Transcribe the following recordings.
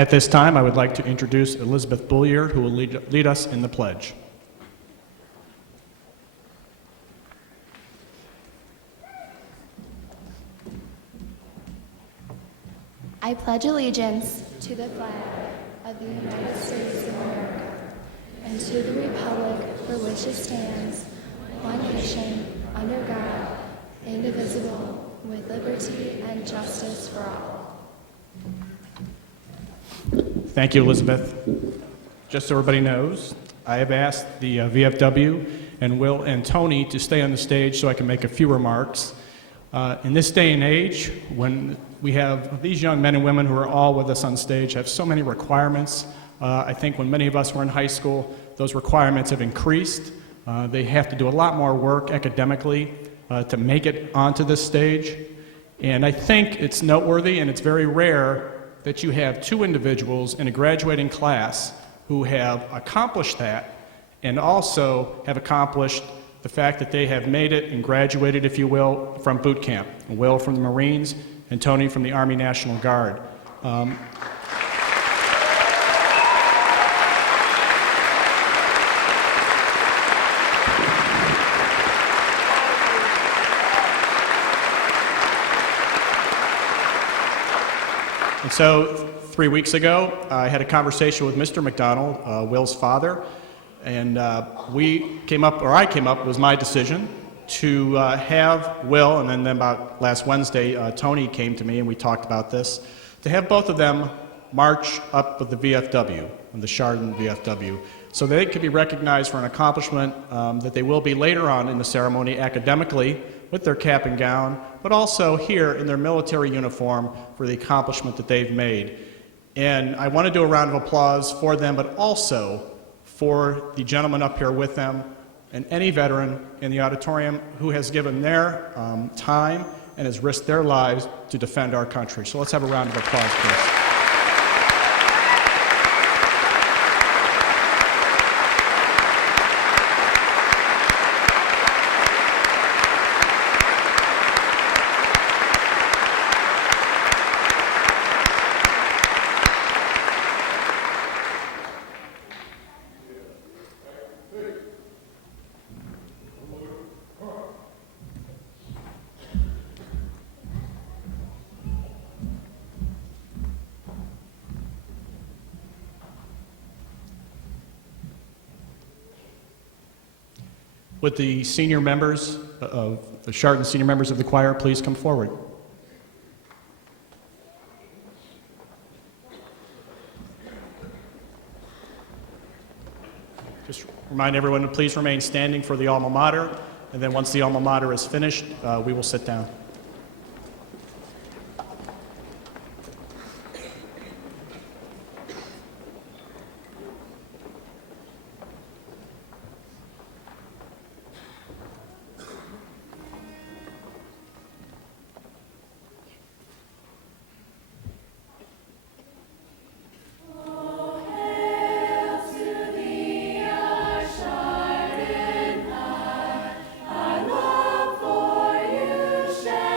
At this time, I would like to introduce Elizabeth Bullier, who will lead us in the pledge. I pledge allegiance to the flag of the United States of America and to the republic for which it stands, one nation, under God, indivisible, with liberty and justice for all. Thank you, Elizabeth. Just so everybody knows, I have asked the VFW and Will and Tony to stay on the stage so I can make a few remarks. In this day and age, when we have these young men and women who are all with us on stage, have so many requirements. I think when many of us were in high school, those requirements have increased. They have to do a lot more work academically to make it onto this stage. And I think it's noteworthy and it's very rare that you have two individuals in a graduating class who have accomplished that and also have accomplished the fact that they have made it and graduated, if you will, from boot camp. Will from the Marines and Tony from the Army National Guard. And so 3 weeks ago, I had a conversation with Mr. McDonald, Will's father, and I came up, it was my decision, to have Will, and then about last Wednesday, Tony came to me and we talked about this, to have both of them march up with the VFW, the Chardon VFW, so they could be recognized for an accomplishment that they will be later on in the ceremony academically with their cap and gown, but also here in their military uniform for the accomplishment that they've made. And I want to do a round of applause for them, but also for the gentleman up here with them and any veteran in the auditorium who has given their time and has risked their lives to defend our country. So let's have a round of applause, please. Would the senior members of the Chardon senior members of the choir please come forward? Just remind everyone to please remain standing for the alma mater, and then once the alma mater is finished, we will sit down. Shall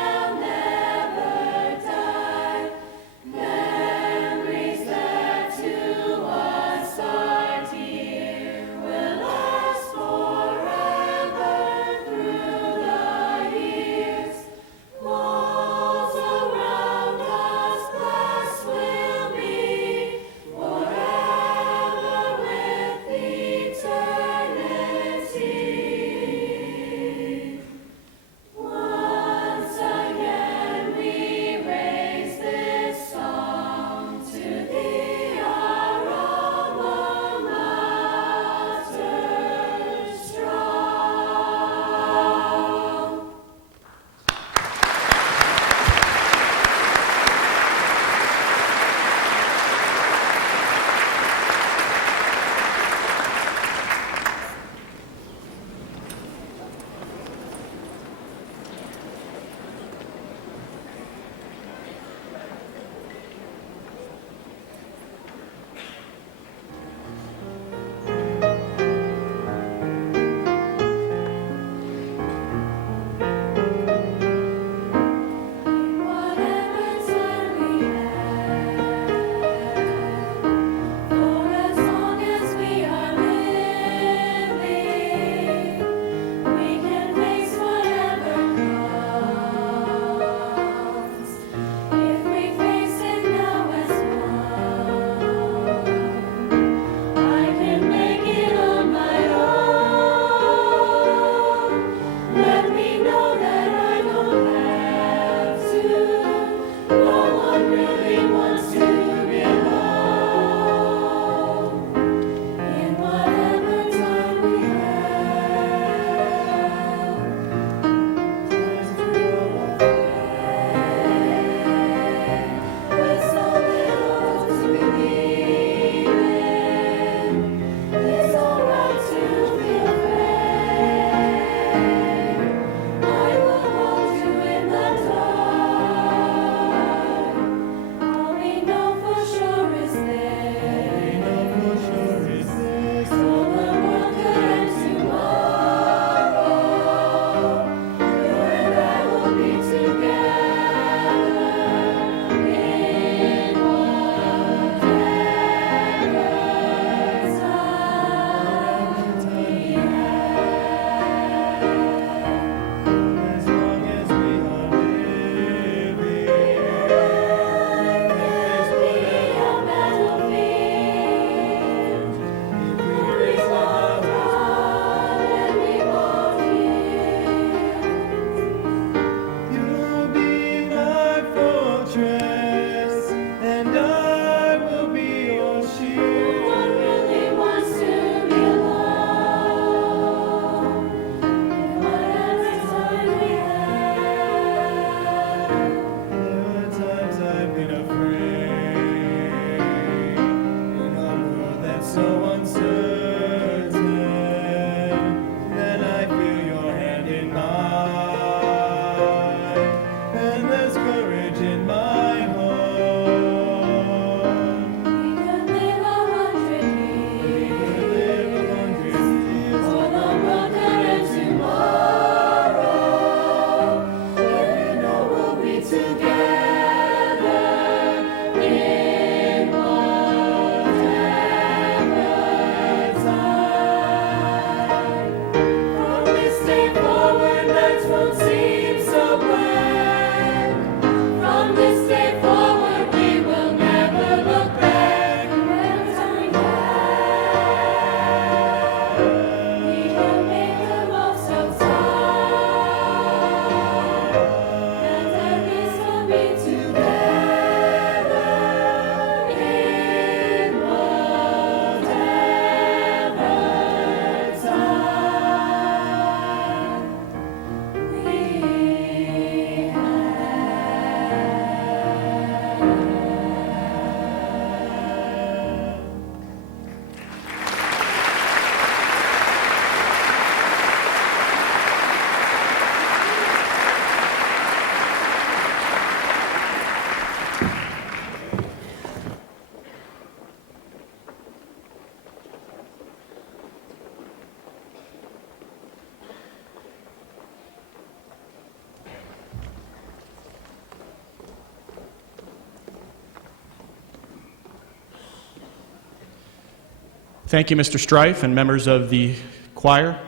Thank you, Mr. Strife, and members of the choir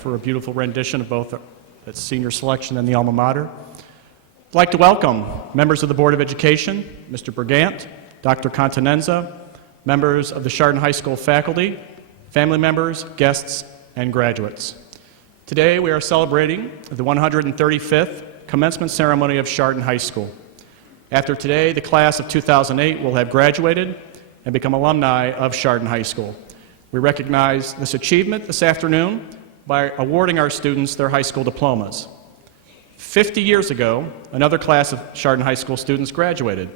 for a beautiful rendition of both the senior selection and the alma mater. I'd like to welcome members of the Board of Education, Mr. Brigant, Dr. Continenza, members of the Chardon High School faculty, family members, guests, and graduates. Today we are celebrating the 135th commencement ceremony of Chardon High School. After today, the class of 2008 will have graduated and become alumni of Chardon High School. We recognize this achievement this afternoon by awarding our students their high school diplomas. 50 years ago, another class of Chardon High School students graduated.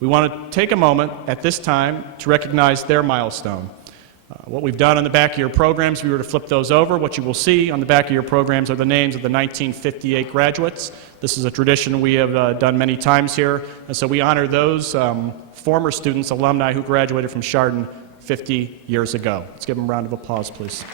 We want to take a moment at this time to recognize their milestone. What we've done on the back of your programs, if you were to flip those over, what you will see on the back of your programs are the names of the 1958 graduates. This is a tradition we have done many times here, and so we honor those former students, alumni who graduated from Chardon 50 years ago. Let's give them a round of applause, please.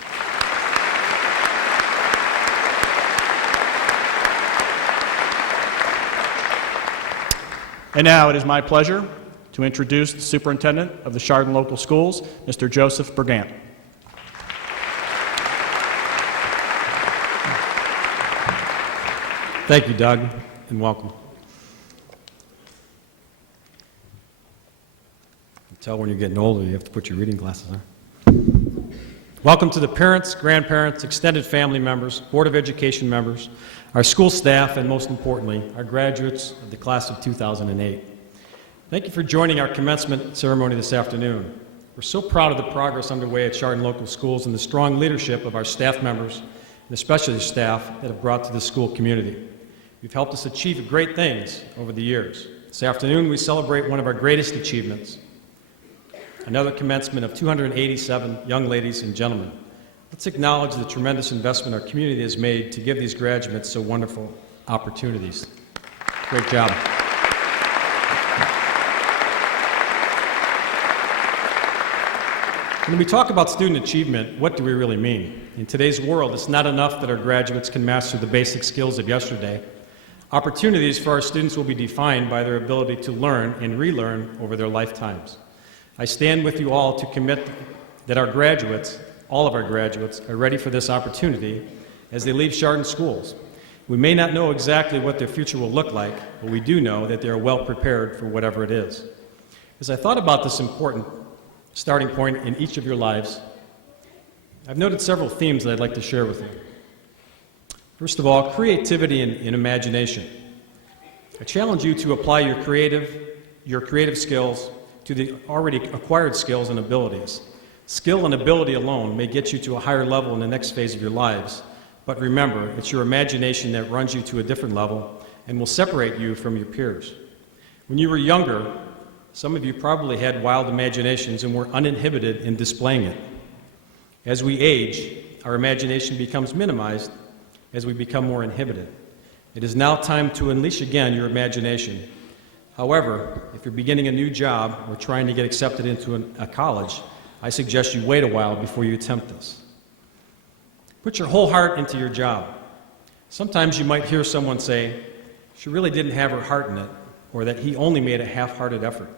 And now it is my pleasure to introduce the superintendent of the Chardon Local Schools, Mr. Joseph Brigant. Thank you, Doug, and welcome. You can tell when you're getting older, you have to put your reading glasses on. Welcome to the parents, grandparents, extended family members, Board of Education members, our school staff, and most importantly, our graduates of the class of 2008. Thank you for joining our commencement ceremony this afternoon. We're so proud of the progress underway at Chardon Local Schools and the strong leadership of our staff members, and especially staff that have brought to the school community. You've helped us achieve great things over the years. This afternoon, we celebrate one of our greatest achievements, another commencement of 287 young ladies and gentlemen. Let's acknowledge the tremendous investment our community has made to give these graduates so wonderful opportunities. Great job. When we talk about student achievement, what do we really mean? In today's world, it's not enough that our graduates can master the basic skills of yesterday. Opportunities for our students will be defined by their ability to learn and relearn over their lifetimes. I stand with you all to commit that our graduates, all of our graduates, are ready for this opportunity as they leave Chardon schools. We may not know exactly what their future will look like, but we do know that they are well prepared for whatever it is. As I thought about this important starting point in each of your lives, I've noted several themes that I'd like to share with you. First of all, creativity and imagination. I challenge you to apply your creative skills to the already acquired skills and abilities. Skill and ability alone may get you to a higher level in the next phase of your lives, but remember, it's your imagination that runs you to a different level and will separate you from your peers. When you were younger, some of you probably had wild imaginations and were uninhibited in displaying it. As we age, our imagination becomes minimized as we become more inhibited. It is now time to unleash again your imagination. However, if you're beginning a new job or trying to get accepted into a college, I suggest you wait a while before you attempt this. Put your whole heart into your job. Sometimes you might hear someone say, she really didn't have her heart in it, or that he only made a half-hearted effort.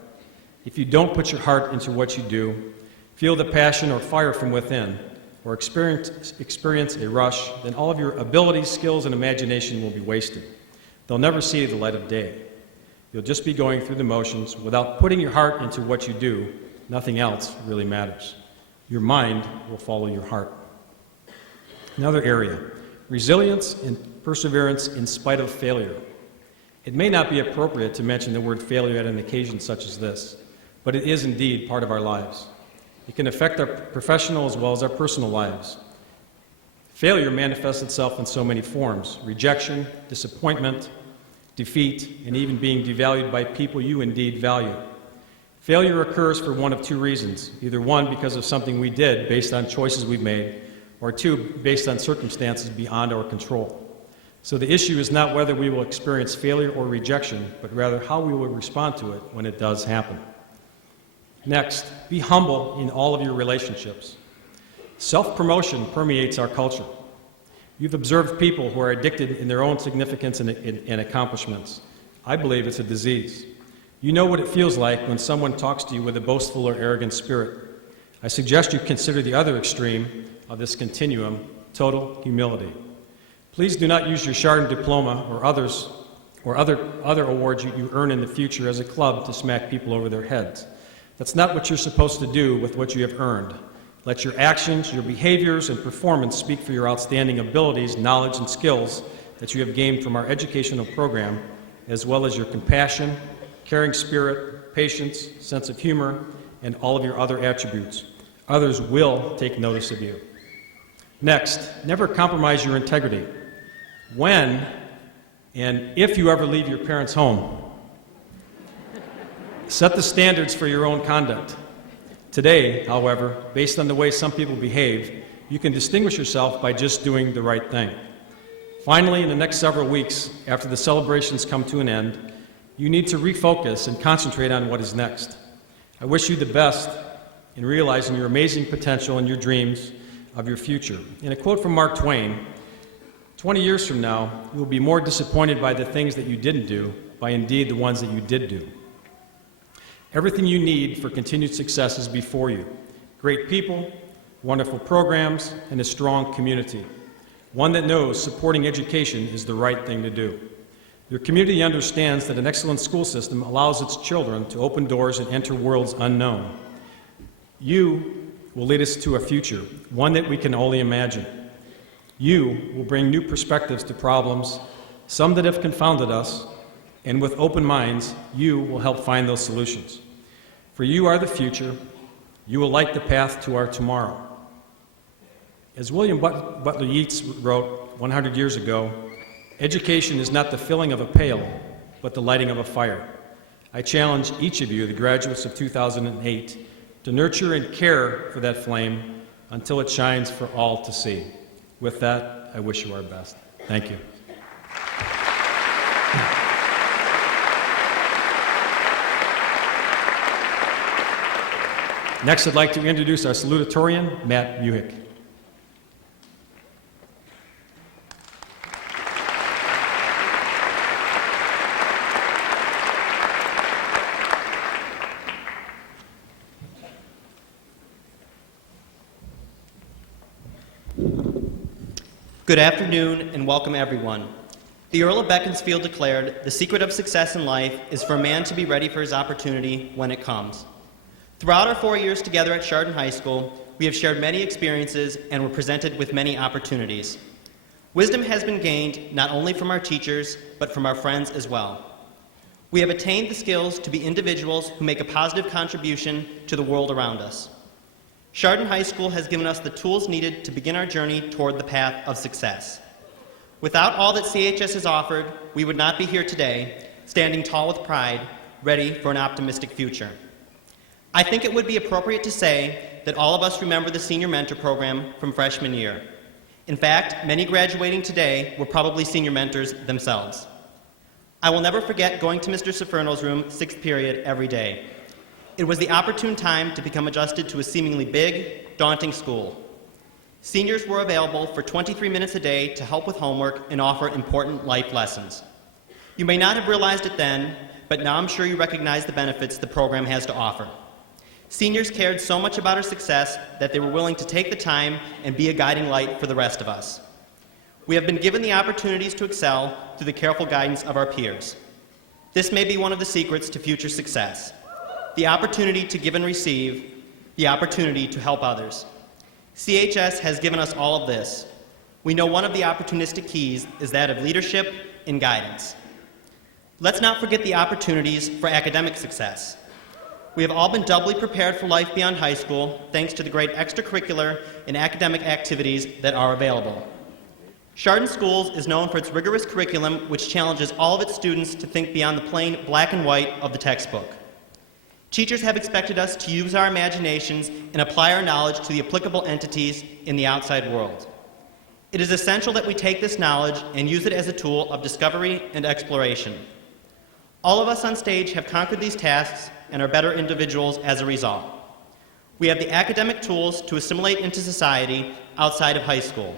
If you don't put your heart into what you do, feel the passion or fire from within, or experience a rush, then all of your abilities, skills, and imagination will be wasted. They'll never see the light of day. You'll just be going through the motions without putting your heart into what you do. Nothing else really matters. Your mind will follow your heart. Another area, resilience and perseverance in spite of failure. It may not be appropriate to mention the word failure at an occasion such as this, but it is indeed part of our lives. It can affect our professional as well as our personal lives. Failure manifests itself in so many forms: rejection, disappointment, defeat, and even being devalued by people you indeed value. Failure occurs for one of two reasons: either one, because of something we did based on choices we made, or two, based on circumstances beyond our control. So the issue is not whether we will experience failure or rejection, but rather how we will respond to it when it does happen. Next, be humble in all of your relationships. Self-promotion permeates our culture. You've observed people who are addicted in their own significance and accomplishments. I believe it's a disease. You know what it feels like when someone talks to you with a boastful or arrogant spirit. I suggest you consider the other extreme of this continuum, total humility. Please do not use your Chardon diploma or other awards you earn in the future as a club to smack people over their heads. That's not what you're supposed to do with what you have earned. Let your actions, your behaviors, and performance speak for your outstanding abilities, knowledge, and skills that you have gained from our educational program, as well as your compassion, caring spirit, patience, sense of humor, and all of your other attributes. Others will take notice of you. Next, never compromise your integrity. When and if you ever leave your parents' home, set the standards for your own conduct. Today, however, based on the way some people behave, you can distinguish yourself by just doing the right thing. Finally, in the next several weeks, after the celebrations come to an end, you need to refocus and concentrate on what is next. I wish you the best in realizing your amazing potential and your dreams of your future. In a quote from Mark Twain, 20 years from now, you will be more disappointed by the things that you didn't do, by indeed the ones that you did do. Everything you need for continued success is before you. Great people, wonderful programs, and a strong community. One that knows supporting education is the right thing to do. Your community understands that an excellent school system allows its children to open doors and enter worlds unknown. You will lead us to a future, one that we can only imagine. You will bring new perspectives to problems, some that have confounded us, and with open minds, you will help find those solutions. For you are the future. You will light the path to our tomorrow. As William Butler Yeats wrote 100 years ago, education is not the filling of a pail, but the lighting of a fire. I challenge each of you, the graduates of 2008, to nurture and care for that flame until it shines for all to see. With that, I wish you our best. Thank you. Next, I'd like to introduce our salutatorian, Matt Muhick. Good afternoon and welcome everyone. The Earl of Beaconsfield declared, "The secret of success in life is for a man to be ready for his opportunity when it comes." Throughout our 4 years together at Chardon High School, we have shared many experiences and were presented with many opportunities. Wisdom has been gained not only from our teachers, but from our friends as well. We have attained the skills to be individuals who make a positive contribution to the world around us. Chardon High School has given us the tools needed to begin our journey toward the path of success. Without all that CHS has offered, we would not be here today, standing tall with pride, ready for an optimistic future. I think it would be appropriate to say that all of us remember the Senior Mentor Program from freshman year. In fact, many graduating today were probably senior mentors themselves. I will never forget going to Mr. Ciferno's room 6th period every day. It was the opportune time to become adjusted to a seemingly big, daunting school. Seniors were available for 23 minutes a day to help with homework and offer important life lessons. You may not have realized it then, but now I'm sure you recognize the benefits the program has to offer. Seniors cared so much about our success that they were willing to take the time and be a guiding light for the rest of us. We have been given the opportunities to excel through the careful guidance of our peers. This may be one of the secrets to future success. The opportunity to give and receive, the opportunity to help others. CHS has given us all of this. We know one of the opportunistic keys is that of leadership and guidance. Let's not forget the opportunities for academic success. We have all been doubly prepared for life beyond high school thanks to the great extracurricular and academic activities that are available. Chardon Schools is known for its rigorous curriculum, which challenges all of its students to think beyond the plain black and white of the textbook. Teachers have expected us to use our imaginations and apply our knowledge to the applicable entities in the outside world. It is essential that we take this knowledge and use it as a tool of discovery and exploration. All of us on stage have conquered these tasks and are better individuals as a result. We have the academic tools to assimilate into society outside of high school.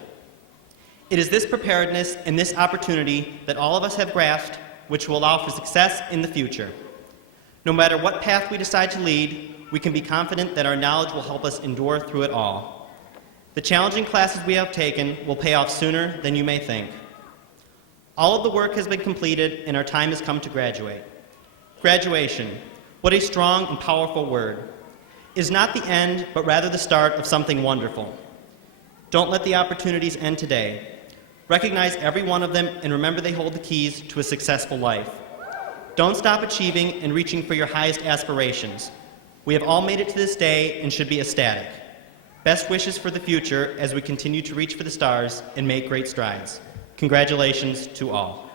It is this preparedness and this opportunity that all of us have grasped, which will allow for success in the future. No matter what path we decide to lead, we can be confident that our knowledge will help us endure through it all. The challenging classes we have taken will pay off sooner than you may think. All of the work has been completed, and our time has come to graduate. Graduation, what a strong and powerful word, is not the end, but rather the start of something wonderful. Don't let the opportunities end today. Recognize every one of them and remember they hold the keys to a successful life. Don't stop achieving and reaching for your highest aspirations. We have all made it to this day and should be ecstatic. Best wishes for the future as we continue to reach for the stars and make great strides. Congratulations to all.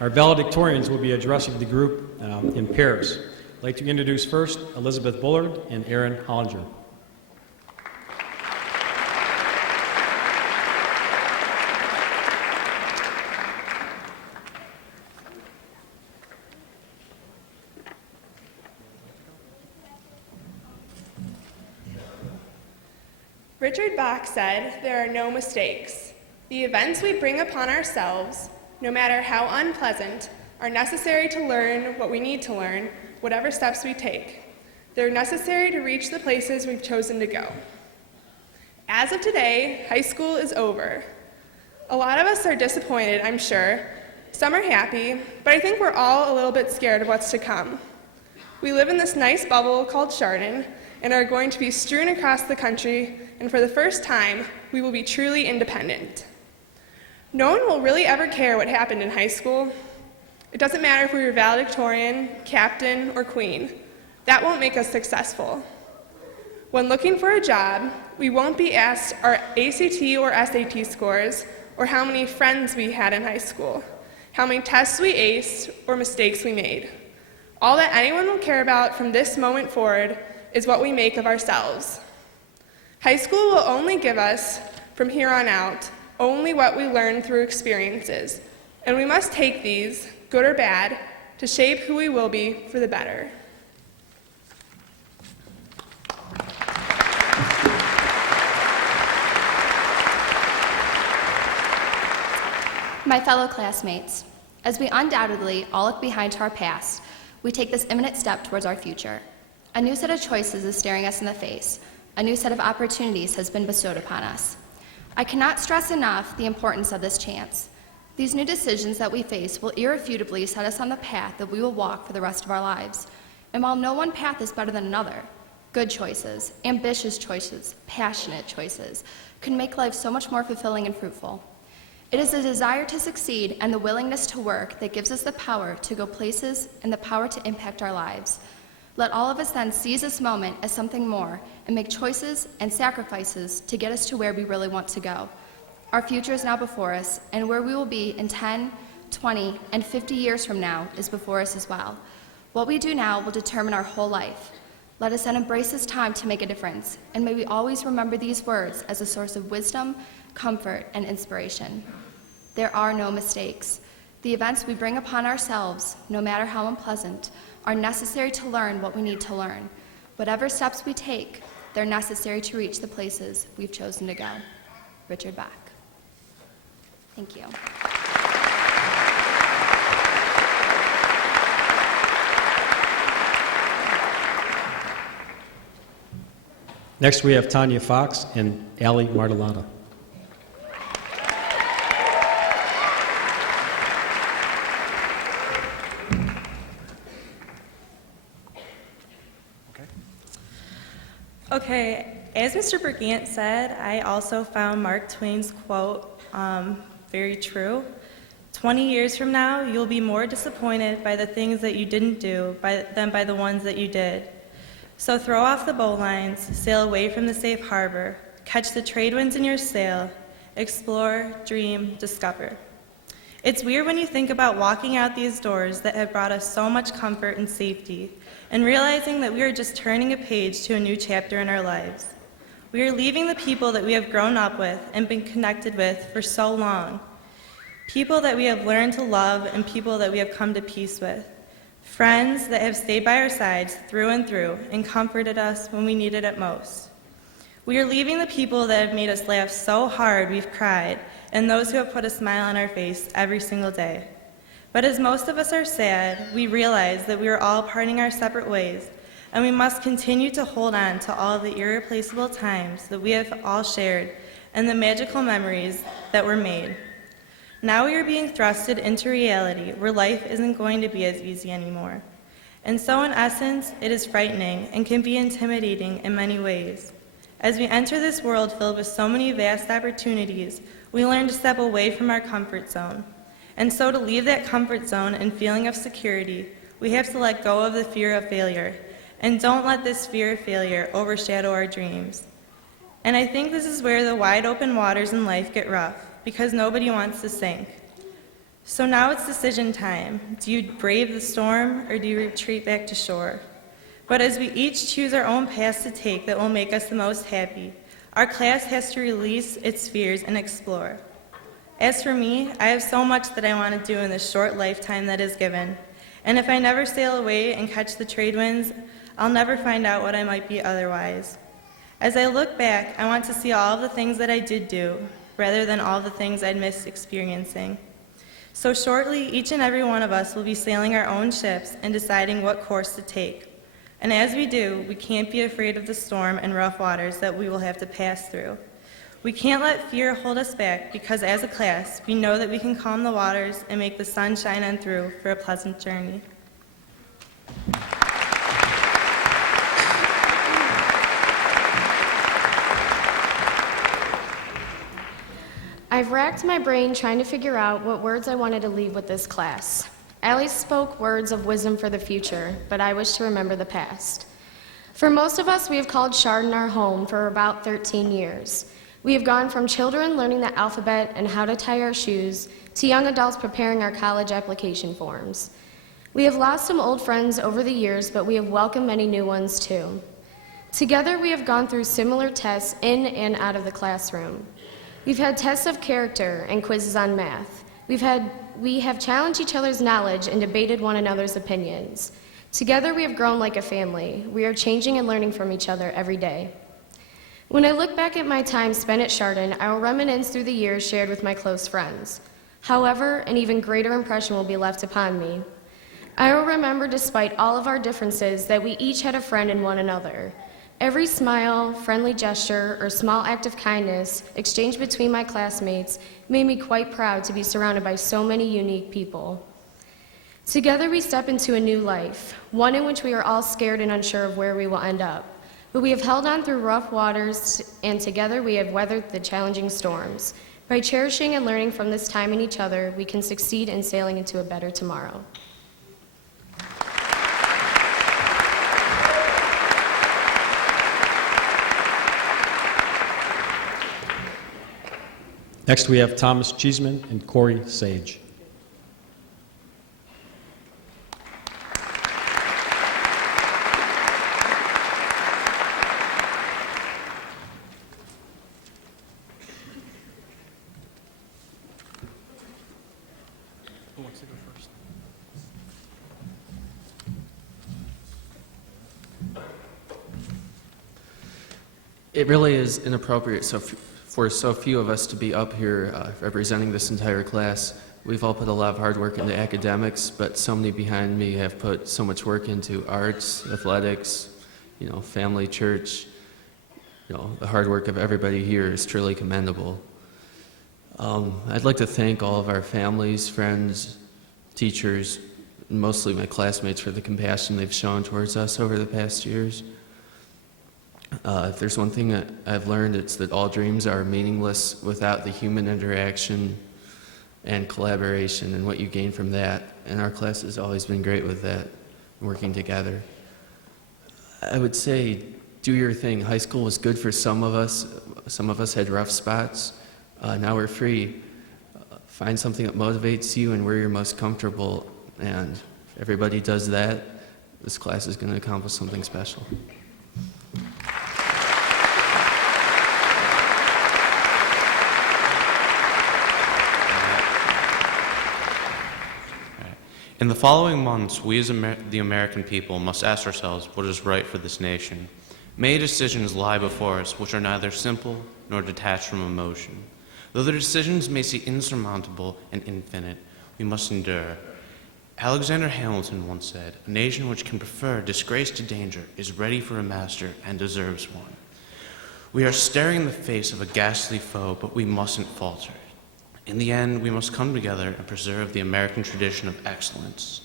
Our valedictorians will be addressing the group in pairs. I'd like to introduce first Elizabeth Bullard and Aaron Hollinger. Richard Bach said, "There are no mistakes. The events we bring upon ourselves, no matter how unpleasant, are necessary to learn what we need to learn, whatever steps we take. They're necessary to reach the places we've chosen to go." As of today, high school is over. A lot of us are disappointed, I'm sure. Some are happy, but I think we're all a little bit scared of what's to come. We live in this nice bubble called Chardon and are going to be strewn across the country, and for the first time, we will be truly independent. No one will really ever care what happened in high school. It doesn't matter if we were valedictorian, captain, or queen. That won't make us successful. When looking for a job, we won't be asked our ACT or SAT scores or how many friends we had in high school, how many tests we aced, or mistakes we made. All that anyone will care about from this moment forward is what we make of ourselves. High school will only give us, from here on out, only what we learn through experiences, and we must take these, good or bad, to shape who we will be for the better. My fellow classmates, as we undoubtedly all look behind to our past, we take this imminent step towards our future. A new set of choices is staring us in the face. A new set of opportunities has been bestowed upon us. I cannot stress enough the importance of this chance. These new decisions that we face will irrefutably set us on the path that we will walk for the rest of our lives. And while no one path is better than another, good choices, ambitious choices, passionate choices can make life so much more fulfilling and fruitful. It is the desire to succeed and the willingness to work that gives us the power to go places and the power to impact our lives. Let all of us then seize this moment as something more and make choices and sacrifices to get us to where we really want to go. Our future is now before us, and where we will be in 10, 20, and 50 years from now is before us as well. What we do now will determine our whole life. Let us then embrace this time to make a difference, and may we always remember these words as a source of wisdom, comfort, and inspiration. There are no mistakes. The events we bring upon ourselves, no matter how unpleasant, are necessary to learn what we need to learn. Whatever steps we take, they're necessary to reach the places we've chosen to go. Richard Bach. Thank you. Next, we have Tanya Fox and Allie Martellata. Okay, as Mr. Bergant said, I also found Mark Twain's quote very true. 20 years from now, you'll be more disappointed by the things that you didn't do than by the ones that you did. So throw off the bowlines, sail away from the safe harbor, catch the trade winds in your sail, explore, dream, discover. It's weird when you think about walking out these doors that have brought us so much comfort and safety, and realizing that we are just turning a page to a new chapter in our lives. We are leaving the people that we have grown up with and been connected with for so long, people that we have learned to love and people that we have come to peace with, friends that have stayed by our sides through and through and comforted us when we needed it most. We are leaving the people that have made us laugh so hard we've cried, and those who have put a smile on our face every single day. But as most of us are sad, we realize that we are all parting our separate ways, and we must continue to hold on to all the irreplaceable times that we have all shared and the magical memories that were made. Now we are being thrusted into reality where life isn't going to be as easy anymore. And so in essence, it is frightening and can be intimidating in many ways. As we enter this world filled with so many vast opportunities, we learn to step away from our comfort zone. And so to leave that comfort zone and feeling of security, we have to let go of the fear of failure. And don't let this fear of failure overshadow our dreams. And I think this is where the wide open waters in life get rough, because nobody wants to sink. So now it's decision time. Do you brave the storm, or do you retreat back to shore? But as we each choose our own paths to take that will make us the most happy, our class has to release its fears and explore. As for me, I have so much that I want to do in this short lifetime that is given. And if I never sail away and catch the trade winds, I'll never find out what I might be otherwise. As I look back, I want to see all of the things that I did do, rather than all the things I'd missed experiencing. So shortly, each and every one of us will be sailing our own ships and deciding what course to take. And as we do, we can't be afraid of the storm and rough waters that we will have to pass through. We can't let fear hold us back, because as a class, we know that we can calm the waters and make the sun shine on through for a pleasant journey. I've racked my brain trying to figure out what words I wanted to leave with this class. Allie spoke words of wisdom for the future, but I wish to remember the past. For most of us, we have called Chardon our home for about 13 years. We have gone from children learning the alphabet and how to tie our shoes to young adults preparing our college application forms. We have lost some old friends over the years, but we have welcomed many new ones too. Together, we have gone through similar tests in and out of the classroom. We've had tests of character and quizzes on math. We have challenged each other's knowledge and debated one another's opinions. Together we have grown like a family. We are changing and learning from each other every day. When I look back at my time spent at Chardon, I will reminisce through the years shared with my close friends. However, an even greater impression will be left upon me. I will remember, despite all of our differences, that we each had a friend in one another. Every smile, friendly gesture, or small act of kindness exchanged between my classmates made me quite proud to be surrounded by so many unique people. Together we step into a new life, one in which we are all scared and unsure of where we will end up. But we have held on through rough waters, and together we have weathered the challenging storms. By cherishing and learning from this time in each other, we can succeed in sailing into a better tomorrow. Next, we have Thomas Cheeseman and Corey Sage. Who wants to go first? It really is inappropriate for so few of us to be up here representing this entire class. We've all put a lot of hard work into academics, but so many behind me have put so much work into arts, athletics, family, church. The hard work of everybody here is truly commendable. I'd like to thank all of our families, friends, teachers, and mostly my classmates for the compassion they've shown towards us over the past years. If there's one thing that I've learned, it's that all dreams are meaningless without the human interaction and collaboration and what you gain from that. And our class has always been great with that, working together. I would say, do your thing. High school was good for some of us. Some of us had rough spots. Now we're free. Find something that motivates you and where you're most comfortable. And if everybody does that, this class is going to accomplish something special. In the following months, we as the American people must ask ourselves what is right for this nation. Many decisions lie before us which are neither simple nor detached from emotion. Though the decisions may seem insurmountable and infinite, we must endure. Alexander Hamilton once said, "A nation which can prefer disgrace to danger is ready for a master and deserves one." We are staring in the face of a ghastly foe, but we mustn't falter. In the end, we must come together and preserve the American tradition of excellence.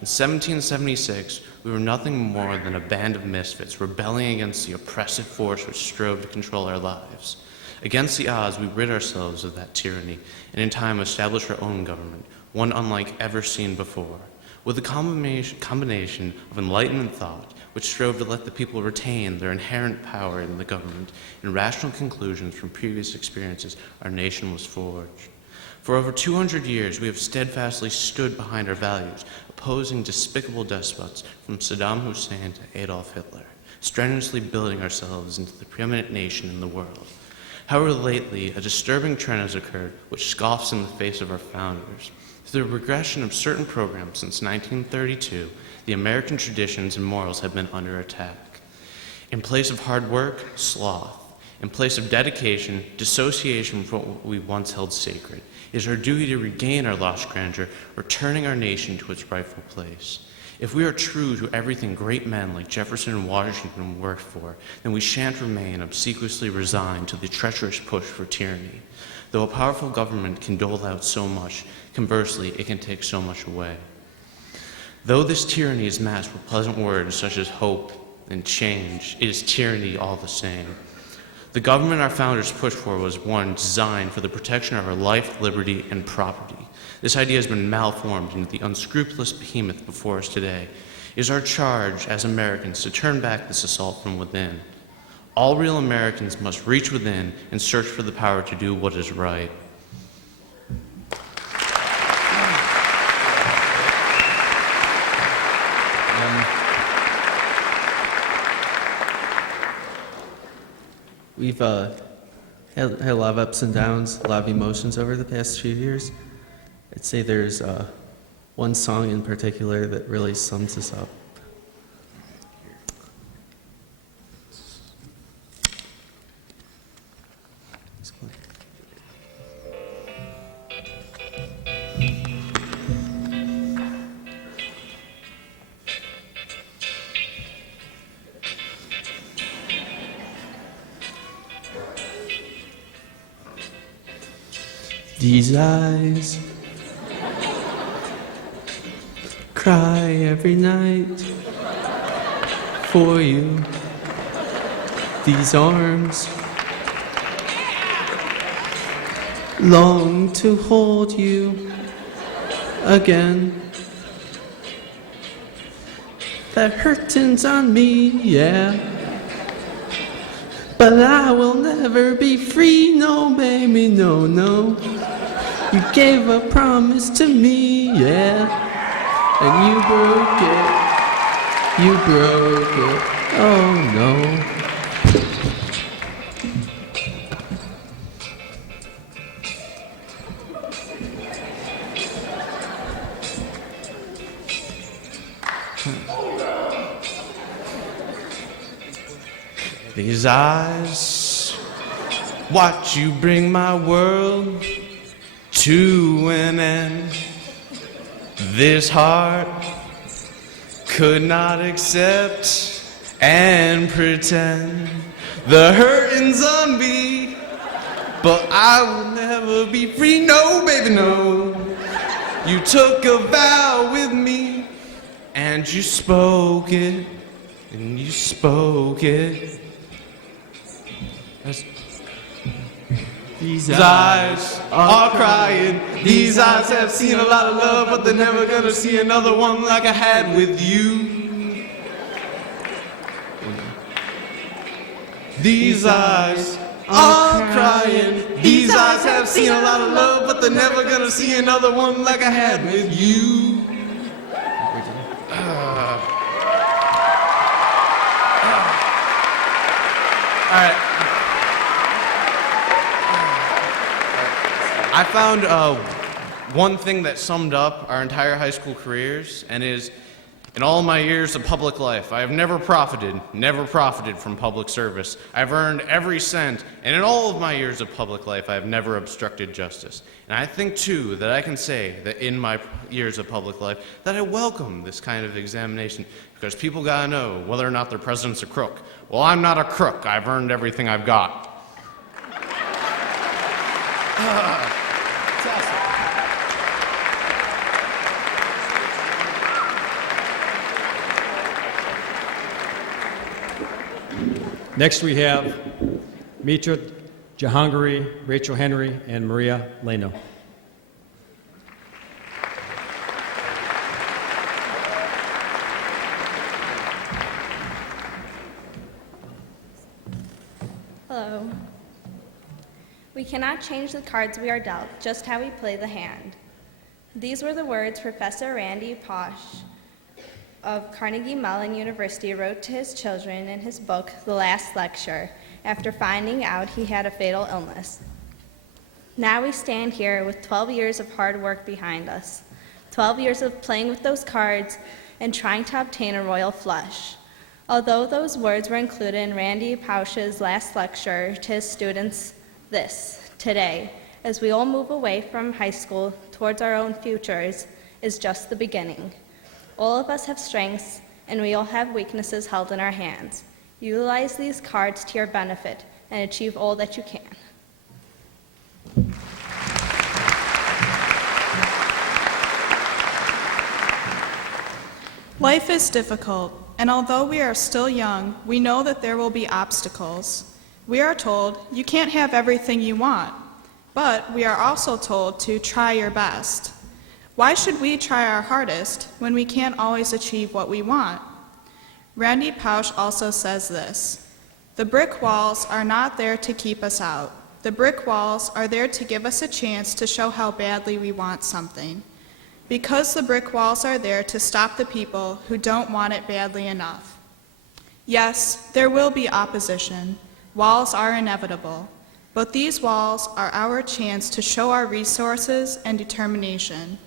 In 1776, we were nothing more than a band of misfits rebelling against the oppressive force which strove to control our lives. Against the odds, we rid ourselves of that tyranny and in time established our own government, one unlike ever seen before. With a combination of enlightenment thought, which strove to let the people retain their inherent power in the government, and rational conclusions from previous experiences, our nation was forged. For over 200 years, we have steadfastly stood behind our values, opposing despicable despots from Saddam Hussein to Adolf Hitler, strenuously building ourselves into the preeminent nation in the world. However, lately, a disturbing trend has occurred which scoffs in the face of our founders. Through the regression of certain programs since 1932, the American traditions and morals have been under attack. In place of hard work, sloth. In place of dedication, dissociation from what we once held sacred. It is our duty to regain our lost grandeur, returning our nation to its rightful place. If we are true to everything great men like Jefferson and Washington worked for, then we shan't remain obsequiously resigned to the treacherous push for tyranny. Though a powerful government can dole out so much, conversely, it can take so much away. Though this tyranny is masked with pleasant words such as hope and change, it is tyranny all the same. The government our founders pushed for was one designed for the protection of our life, liberty, and property. This idea has been malformed into the unscrupulous behemoth before us today. It is our charge as Americans to turn back this assault from within. All real Americans must reach within and search for the power to do what is right. We've had a lot of ups and downs, a lot of emotions over the past few years. I'd say there's one song in particular that really sums us up. These eyes cry every night for you. These arms long to hold you again. That hurting's on me, yeah. But I will never be free, no baby, no, no. You gave a promise to me, yeah. And you broke it, you broke it, oh no. These eyes watch you bring my world to an end. This heart could not accept and pretend. The hurting's on me, but I will never be free. No, baby, no. You took a vow with me, and you spoke it, and you spoke it. These eyes are crying. These eyes have seen a lot of love, but they're never gonna see another one like I had with you. These eyes are crying. These eyes have seen a lot of love, but they're never gonna see another one like I had with you. All right. I found one thing that summed up our entire high school careers, and is In all my years of public life, I have never profited from public service. I've earned every cent, and in all of my years of public life, I have never obstructed justice. And I think, too, that I can say that in my years of public life, that I welcome this kind of examination, because people gotta know whether or not their president's a crook. Well, I'm not a crook. I've earned everything I've got. Next, we have Mitra Jahangiri, Rachel Henry, and Maria Leno. Hello. We cannot change the cards we are dealt, just how we play the hand. These were the words Professor Randy Pausch of Carnegie Mellon University wrote to his children in his book, The Last Lecture, after finding out he had a fatal illness. Now we stand here with 12 years of hard work behind us, 12 years of playing with those cards and trying to obtain a royal flush. Although those words were included in Randy Pausch's last lecture to his students today, as we all move away from high school towards our own futures, is just the beginning. All of us have strengths, and we all have weaknesses held in our hands. Utilize these cards to your benefit and achieve all that you can. Life is difficult, and although we are still young, we know that there will be obstacles. We are told you can't have everything you want, but we are also told to try your best. Why should we try our hardest when we can't always achieve what we want? Randy Pausch also says this: "The brick walls are not there to keep us out. The brick walls are there to give us a chance to show how badly we want something. Because the brick walls are there to stop the people who don't want it badly enough." Yes, there will be opposition. Walls are inevitable. But these walls are our chance to show our resources and determination.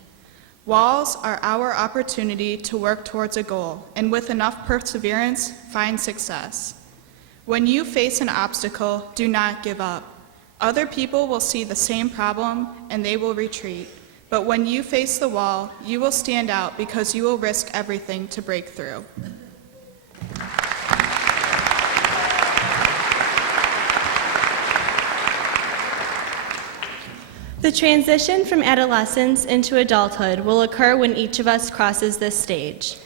Walls are our opportunity to work towards a goal, and with enough perseverance, find success. When you face an obstacle, do not give up. Other people will see the same problem, and they will retreat. But when you face the wall, you will stand out because you will risk everything to break through. The transition from adolescence into adulthood will occur when each of us crosses this stage.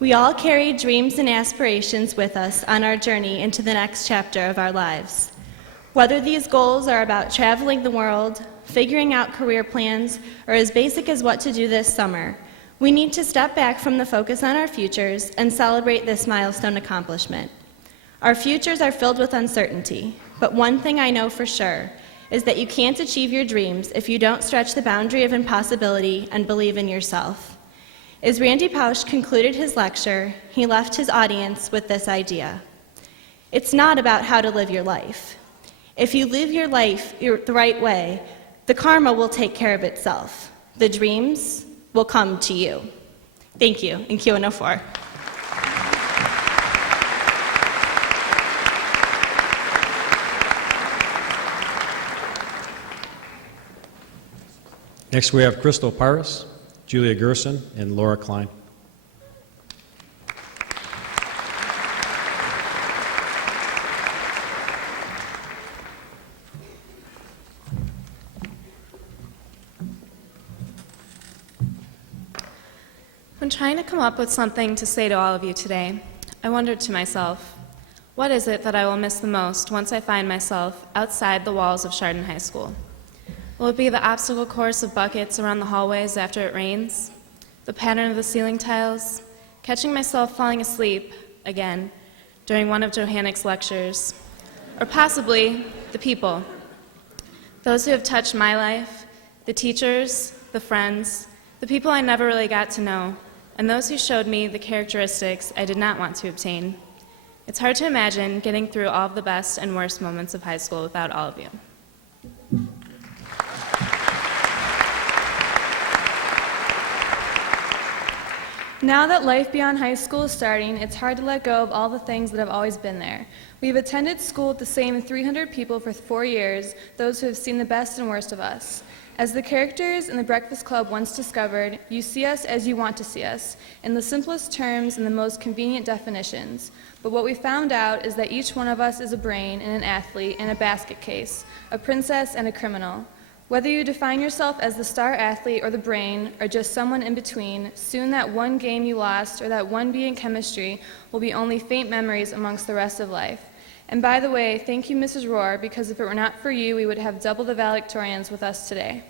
We all carry dreams and aspirations with us on our journey into the next chapter of our lives. Whether these goals are about traveling the world, figuring out career plans, or as basic as what to do this summer, we need to step back from the focus on our futures and celebrate this milestone accomplishment. Our futures are filled with uncertainty, but one thing I know for sure is that you can't achieve your dreams if you don't stretch the boundary of impossibility and believe in yourself. As Randy Pausch concluded his lecture, he left his audience with this idea: it's not about how to live your life. If you live your life the right way, the karma will take care of itself. The dreams will come to you. Thank you, and Q104. Next, we have Crystal Paris, Julia Gerson, and Laura Klein. When trying to come up with something to say to all of you today, I wondered to myself, what is it that I will miss the most once I find myself outside the walls of Chardon High School? Will it be the obstacle course of buckets around the hallways after it rains? The pattern of the ceiling tiles? Catching myself falling asleep, again, during one of Johannick's lectures? Or possibly the people. Those who have touched my life, the teachers, the friends, the people I never really got to know, and those who showed me the characteristics I did not want to obtain. It's hard to imagine getting through all of the best and worst moments of high school without all of you. Now that life beyond high school is starting, it's hard to let go of all the things that have always been there. We've attended school with the same 300 people for 4 years, those who have seen the best and worst of us. As the characters in the Breakfast Club once discovered, you see us as you want to see us, in the simplest terms and the most convenient definitions. But what we found out is that each one of us is a brain and an athlete and a basket case, a princess and a criminal. Whether you define yourself as the star athlete or the brain, or just someone in between, soon that one game you lost or that one B in chemistry will be only faint memories amongst the rest of life. And by the way, thank you, Mrs. Rohr, because if it were not for you, we would have double the valedictorians with us today.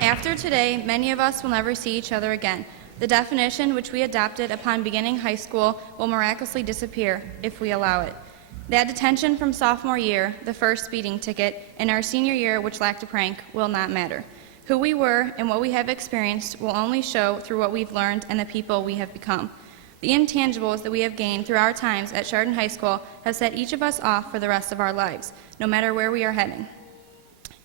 After today, many of us will never see each other again. The definition which we adopted upon beginning high school will miraculously disappear if we allow it. That detention from sophomore year, the first speeding ticket, and our senior year, which lacked a prank, will not matter. Who we were and what we have experienced will only show through what we've learned and the people we have become. The intangibles that we have gained through our times at Chardon High School have set each of us off for the rest of our lives, no matter where we are heading.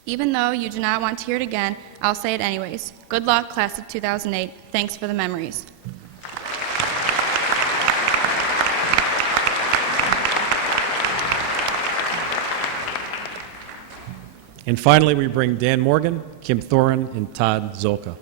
Even though you do not want to hear it again, I'll say it anyways. Good luck, class of 2008. Thanks for the memories. And finally, we bring Dan Morgan, Kim Thorin, and Todd Zolka.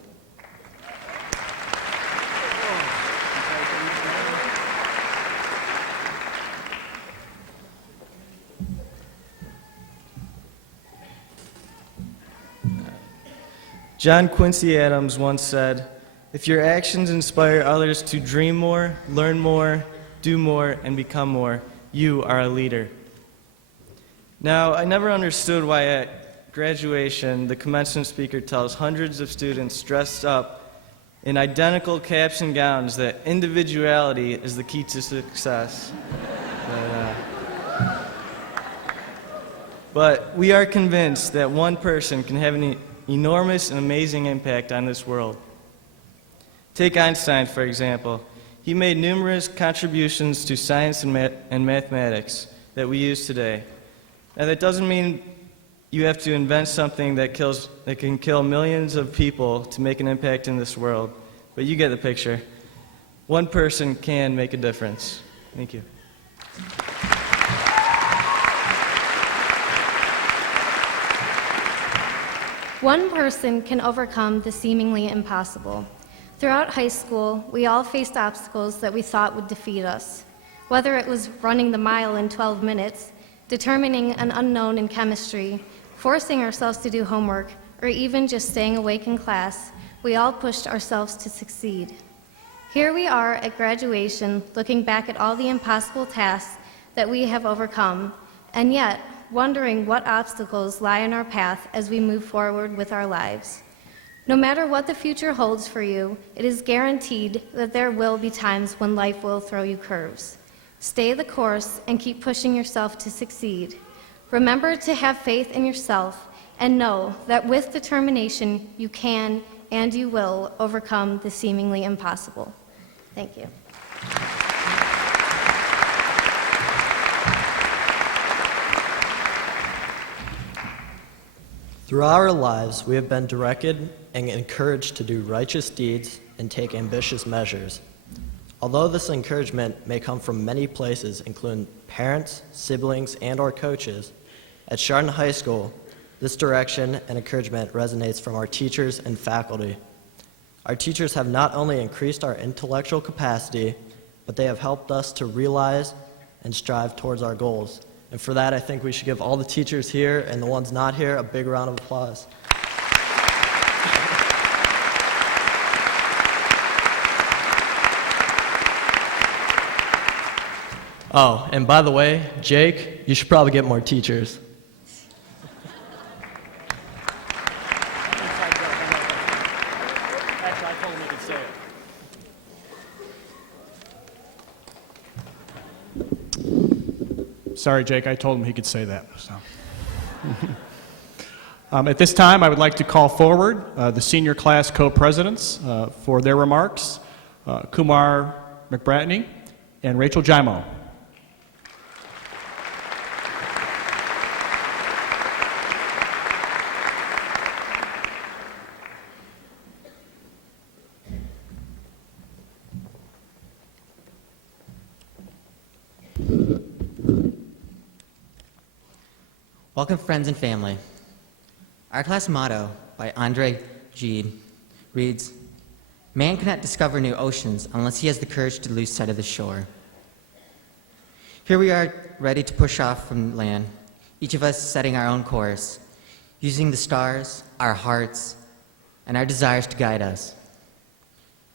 John Quincy Adams once said, "If your actions inspire others to dream more, learn more, do more, and become more, you are a leader." Now, I never understood why at graduation the commencement speaker tells hundreds of students dressed up in identical caps and gowns that individuality is the key to success. But we are convinced that one person can have an enormous and amazing impact on this world. Take Einstein, for example. He made numerous contributions to science and mathematics that we use today. Now, that doesn't mean you have to invent something that can kill millions of people to make an impact in this world, but you get the picture. One person can make a difference. Thank you. One person can overcome the seemingly impossible. Throughout high school, we all faced obstacles that we thought would defeat us. Whether it was running the mile in 12 minutes, determining an unknown in chemistry, forcing ourselves to do homework, or even just staying awake in class, we all pushed ourselves to succeed. Here we are at graduation, looking back at all the impossible tasks that we have overcome, and yet wondering what obstacles lie in our path as we move forward with our lives. No matter what the future holds for you, it is guaranteed that there will be times when life will throw you curves. Stay the course and keep pushing yourself to succeed. Remember to have faith in yourself and know that with determination you can and you will overcome the seemingly impossible. Thank you. Throughout our lives, we have been directed and encouraged to do righteous deeds and take ambitious measures. Although this encouragement may come from many places, including parents, siblings, and/or coaches, at Chardon High School, this direction and encouragement resonates from our teachers and faculty. Our teachers have not only increased our intellectual capacity, but they have helped us to realize and strive towards our goals. And for that, I think we should give all the teachers here and the ones not here a big round of applause. Oh, and by the way, Jake, you should probably get more teachers. Actually, I told him he could say it. Sorry, Jake, I told him he could say that. So. At this time, I would like to call forward the senior class co-presidents for their remarks, Kumar McBratney and Rachel Jimo. Welcome, friends and family. Our class motto by Andre Gide reads, "Man cannot discover new oceans unless he has the courage to lose sight of the shore." Here we are, ready to push off from land, each of us setting our own course, using the stars, our hearts, and our desires to guide us.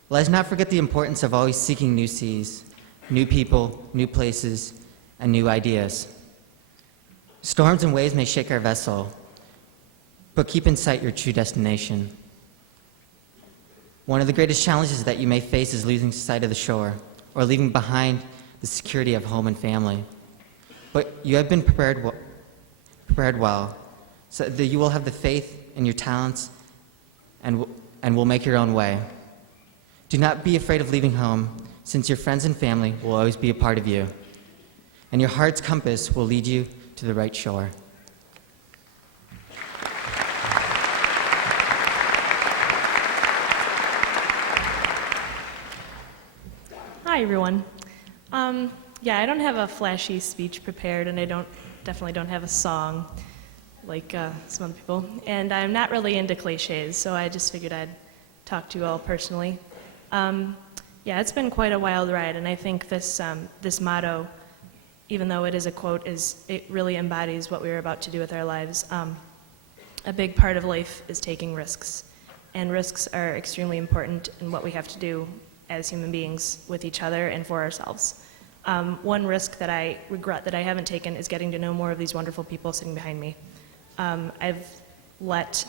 Let us not forget the importance of always seeking new seas, new people, new places, and new ideas. Storms and waves may shake our vessel, but keep in sight your true destination. One of the greatest challenges that you may face is losing sight of the shore, or leaving behind the security of home and family. But you have been prepared well, so that you will have the faith in your talents and will make your own way. Do not be afraid of leaving home, since your friends and family will always be a part of you, and your heart's compass will lead you to the right shore. Hi, everyone. Yeah, I don't have a flashy speech prepared, and I definitely don't have a song like some other people. And I'm not really into cliches, so I just figured I'd talk to you all personally. Yeah, it's been quite a wild ride, and I think this motto, even though it is a quote, it really embodies what we are about to do with our lives. A big part of life is taking risks, and risks are extremely important in what we have to do as human beings with each other and for ourselves. One risk that I regret that I haven't taken is getting to know more of these wonderful people sitting behind me. I've let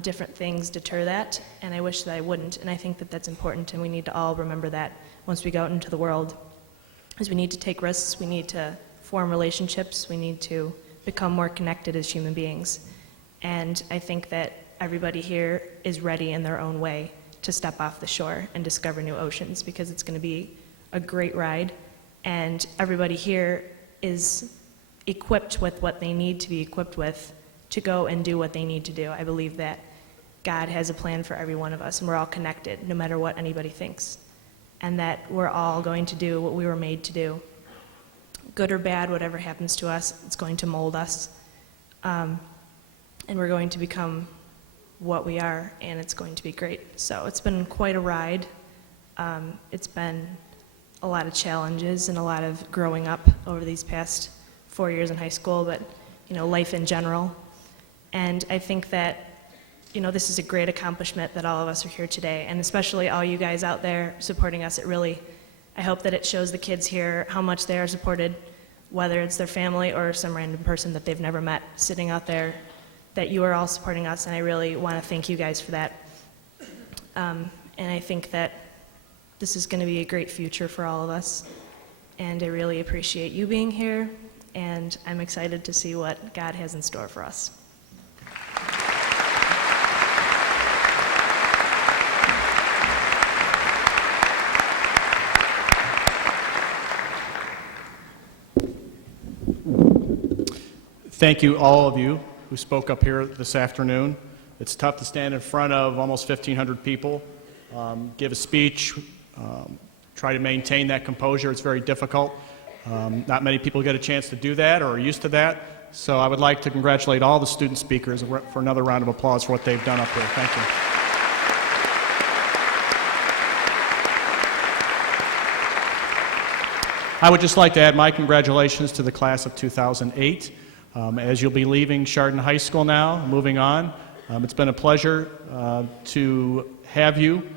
different things deter that, and I wish that I wouldn't, and I think that that's important, and we need to all remember that once we go out into the world, is we need to take risks, we need to form relationships, we need to become more connected as human beings. And I think that everybody here is ready in their own way to step off the shore and discover new oceans, because it's going to be a great ride, and everybody here is equipped with what they need to be equipped with to go and do what they need to do. I believe that God has a plan for every one of us, and we're all connected, no matter what anybody thinks, and that we're all going to do what we were made to do. Good or bad, whatever happens to us, it's going to mold us, and we're going to become what we are, and it's going to be great. So it's been quite a ride. It's been a lot of challenges and a lot of growing up over these past 4 years in high school, but life in general. And I think that this is a great accomplishment that all of us are here today, and especially all you guys out there supporting us. I hope that it shows the kids here how much they are supported, whether it's their family or some random person that they've never met sitting out there, that you are all supporting us, and I really want to thank you guys for that. And I think that this is going to be a great future for all of us, and I really appreciate you being here, and I'm excited to see what God has in store for us. Thank you, all of you who spoke up here this afternoon. It's tough to stand in front of almost 1,500 people, give a speech, try to maintain that composure. It's very difficult. Not many people get a chance to do that or are used to that. So I would like to congratulate all the student speakers for another round of applause for what they've done up here. Thank you. I would just like to add my congratulations to the class of 2008. As you'll be leaving Chardon High School now, moving on, it's been a pleasure to have you,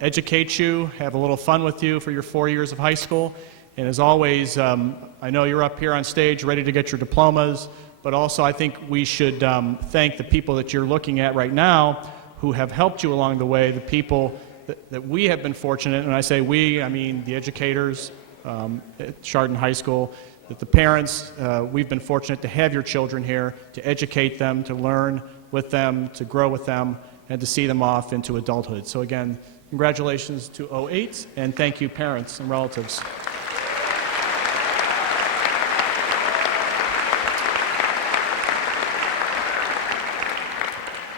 educate you, have a little fun with you for your 4 years of high school. And as always, I know you're up here on stage ready to get your diplomas, but also I think we should thank the people that you're looking at right now who have helped you along the way, the people that we have been fortunate, and I say we, I mean the educators at Chardon High School, that the parents, we've been fortunate to have your children here, to educate them, to learn with them, to grow with them, and to see them off into adulthood. So again, congratulations to 08, and thank you parents and relatives.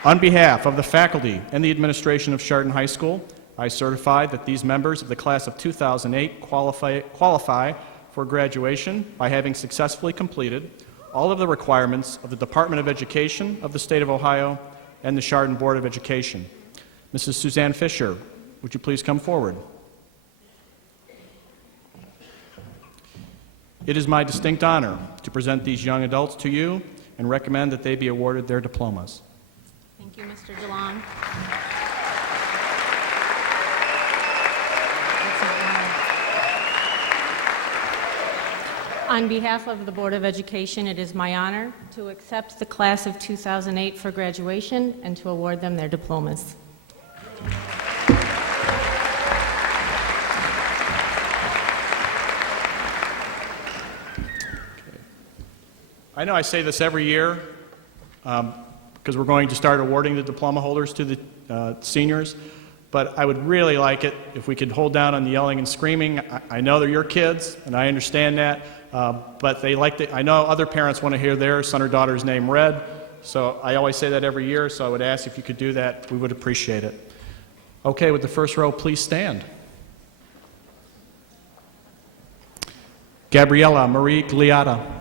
On behalf of the faculty and the administration of Chardon High School, I certify that these members of the class of 2008 qualify for graduation by having successfully completed all of the requirements of the Department of Education of the State of Ohio and the Chardon Board of Education. Mrs. Suzanne Fisher, would you please come forward? It is my distinct honor to present these young adults to you and recommend that they be awarded their diplomas. Thank you, Mr. DeLong. On behalf of the Board of Education, it is my honor to accept the class of 2008 for graduation and to award them their diplomas. I know I say this every year because we're going to start awarding the diploma holders to the seniors, but I would really like it if we could hold down on the yelling and screaming. I know they're your kids, and I understand that, but I know other parents want to hear their son or daughter's name read, so I always say that every year, so I would ask if you could do that. We would appreciate it. Okay, with the first row, please stand. Gabriella Marie Gliata.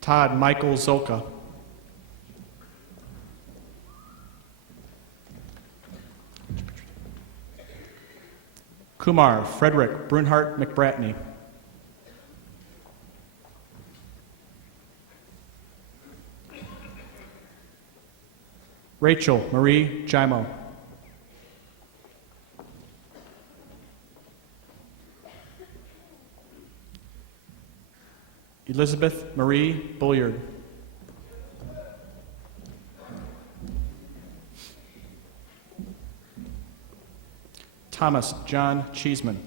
Todd Michael Zolka. Kumar Frederick Brunhart McBratney. Rachel Marie Jimo. Elizabeth Marie Bulliard. Thomas John Cheeseman.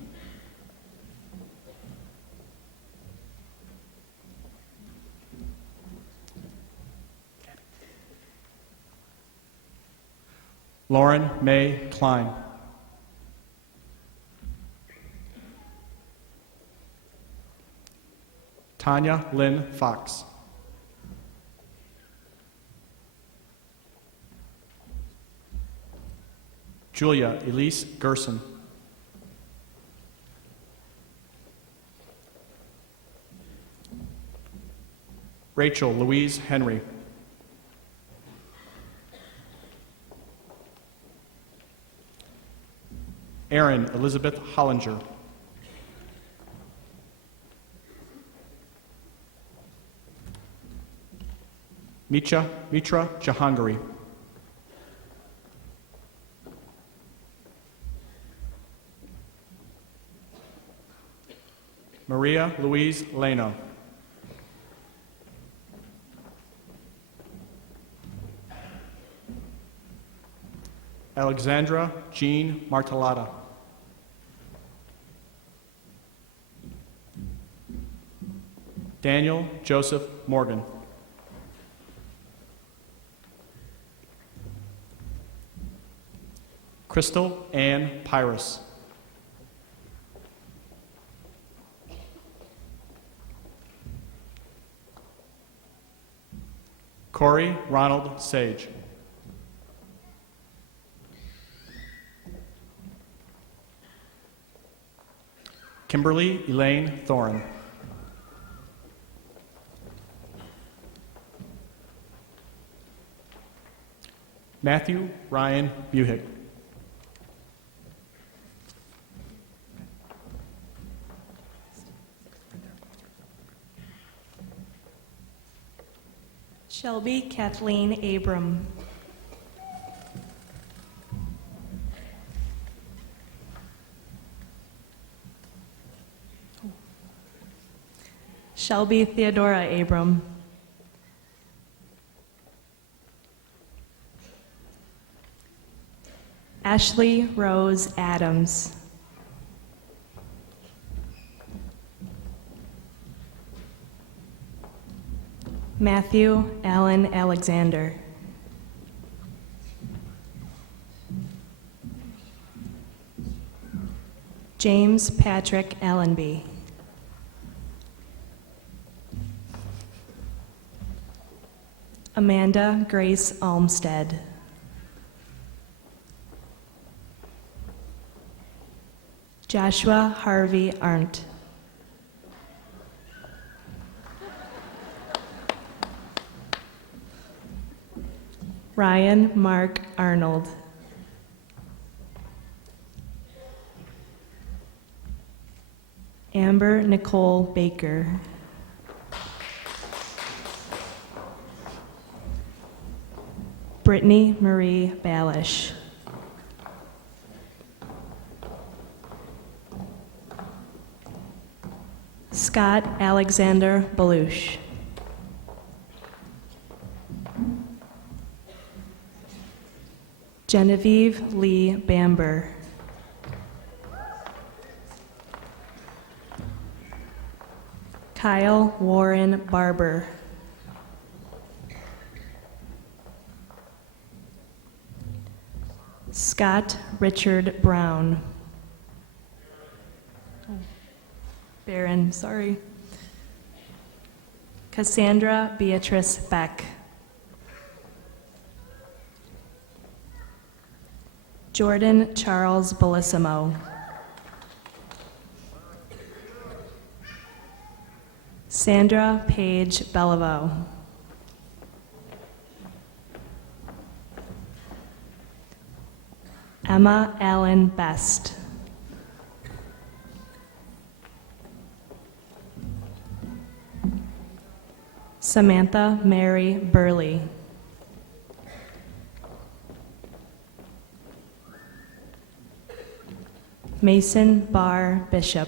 Lauren May Klein. Tanya Lynn Fox. Julia Elise Gerson. Rachel Louise Henry. Erin Elizabeth Hollinger. Mitra Jahangiri. Maria Louise Leno. Alexandra Jean Martellata. Daniel Joseph Morgan. Crystal Ann Pyrus. Corey Ronald Sage. Kimberly Elaine Thorin. Matthew Ryan Buhick. Shelby Kathleen Abram. Shelby Theodora Abram. Ashley Rose Adams. Matthew Allen Alexander. James Patrick Allenby. Amanda Grace Olmstead. Joshua Harvey Arndt. Ryan Mark Arnold. Amber Nicole Baker. Brittany Marie Balish. Scott Alexander Belush. Genevieve Lee Bamber. Kyle Warren Barber. Scott Richard Brown. Barron, sorry. Cassandra Beatrice Beck. Jordan Charles Bellissimo. Sandra Paige Bellavo. Emma Allen Best. Samantha Mary Burley. Mason Barr Bishop.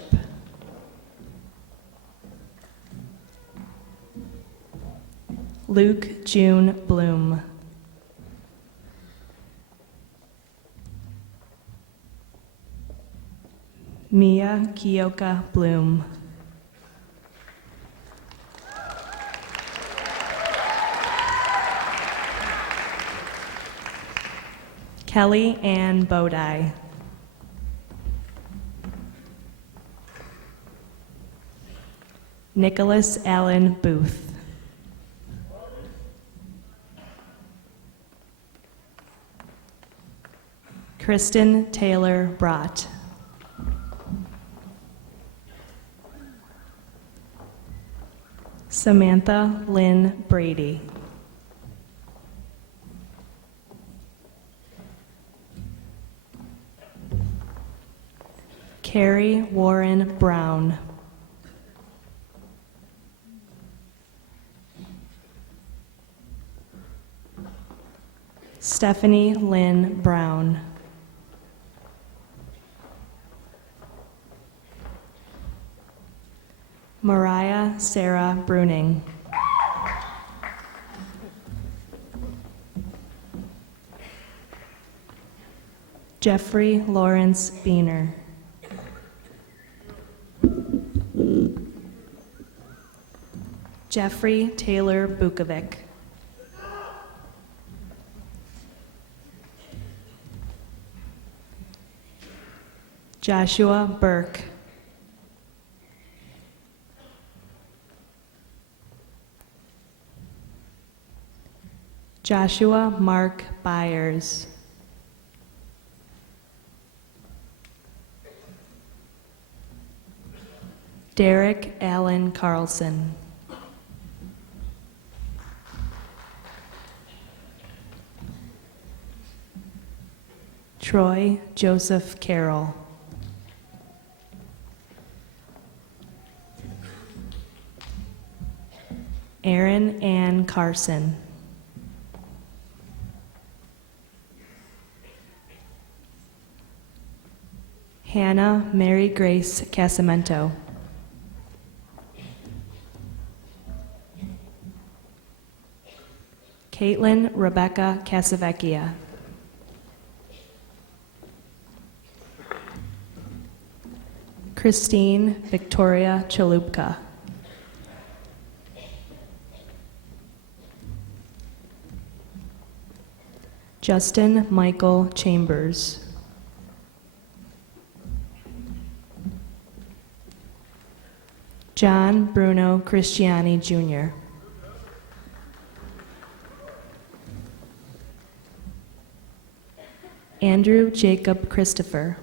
Luke June Bloom. Mia Kioka Bloom. Kelly Ann Bodie. Nicholas Allen Booth. Kristen Taylor Brott. Samantha Lynn Brady. Carrie Warren Brown. Stephanie Lynn Brown. Mariah Sarah Bruning. Jeffrey Lawrence Beener. Jeffrey Taylor Bukovic. Joshua Burke. Joshua Mark Byers. Derek Allen Carlson. Troy Joseph Carroll. Erin Ann Carson. Hannah Mary Grace Casamento. Caitlin Rebecca Casavecchia. Christine Victoria Chalupka. Justin Michael Chambers. John Bruno Christiani Jr. Andrew Jacob Christopher.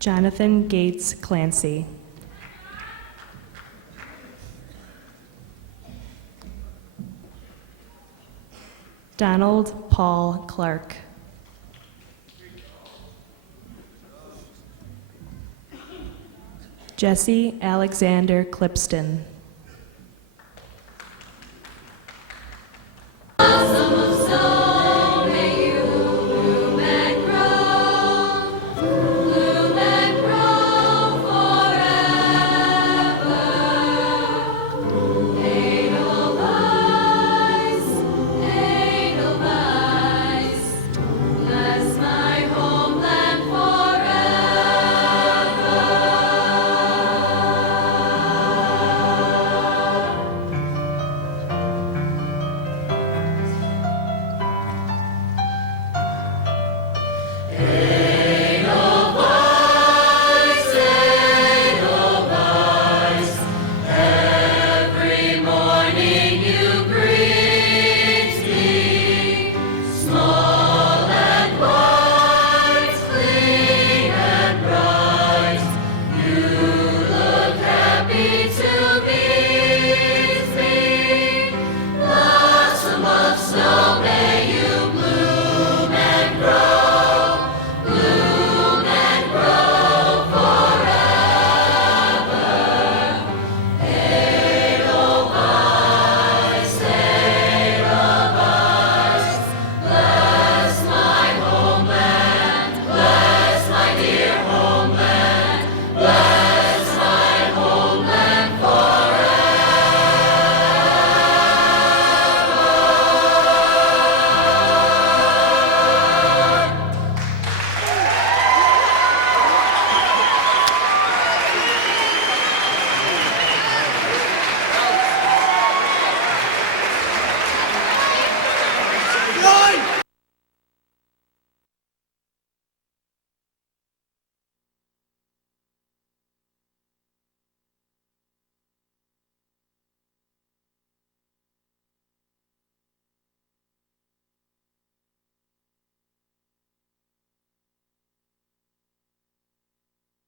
Jonathan Gates Clancy. Donald Paul Clark. Jesse Alexander Clipston.